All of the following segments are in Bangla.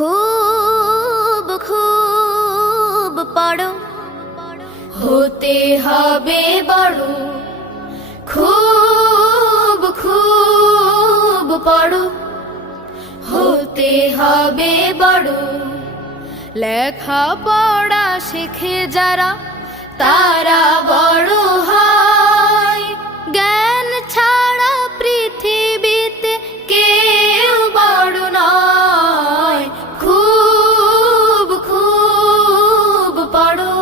খুব খুব পড়ো, হতে হবে বড়। খুব খুব পড়ো, হতে হবে বড়। লেখা পড়া শেখে যারা তারা বড় হয়। জ্ঞান ছাড়া পৃথিবীতে কেউ বড় নয়। খুব খুব পড়ো,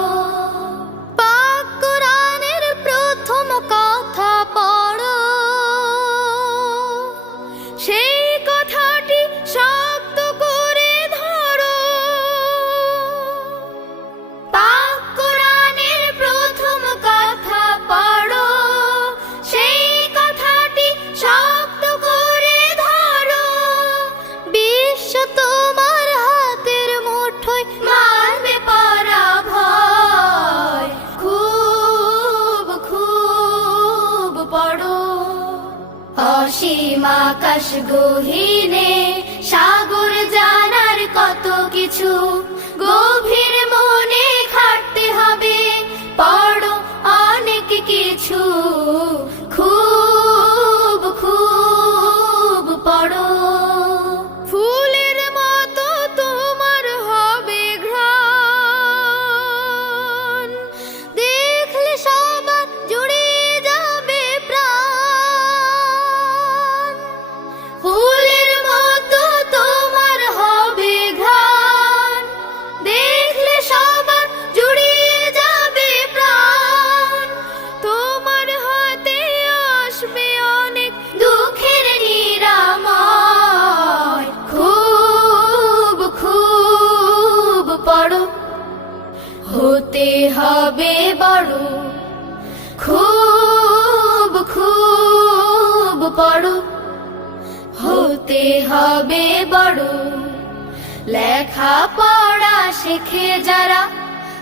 পাক কোরআনের প্রথম কথা পড়ো। সেই কথাটি শক্ত করে ধরো। পাক কোরআনের প্রথম কথা পড়ো। সেই কথাটি শক্ত করে ধরো। বিশ্ব তোমার হাতের মুঠোয়, মারবে পরাভয়। খুব খুব পড়ো, অসীম আকাশ গহীনে সাগর জানার কত কিছু। গভীর মনে খাটতে হবে, পড়ো অনেক কিছু। খুব খুব পড়ো, ফুলের মতো তোমার হবে ঘ্রাণ। দেখলে সবার জুড়িয়ে যাবে প্রাণ। ফুলের মতো তোমার হবে ঘ্রাণ। দেখলে সবার জুড়িয়ে যাবে প্রাণ। তোমার হাতে আসবে অনেক দুঃখের নিরাময়। খুব খুব পড়ো, হতে হবে বড়। খুব খুব পড়ো, হতে হবে বড়। লেখা পড়া শেখে যারা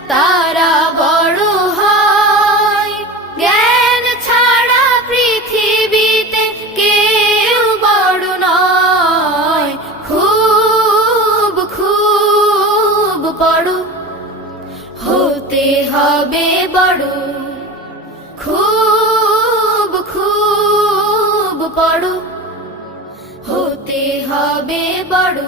তারা বড় হয়। জ্ঞান ছাড়া পৃথিবীতে কেউ বড় নয়। খুব খুব পড়ো, হতে হবে বড়। খুব খুব পড়ো, হতে হবে বড়।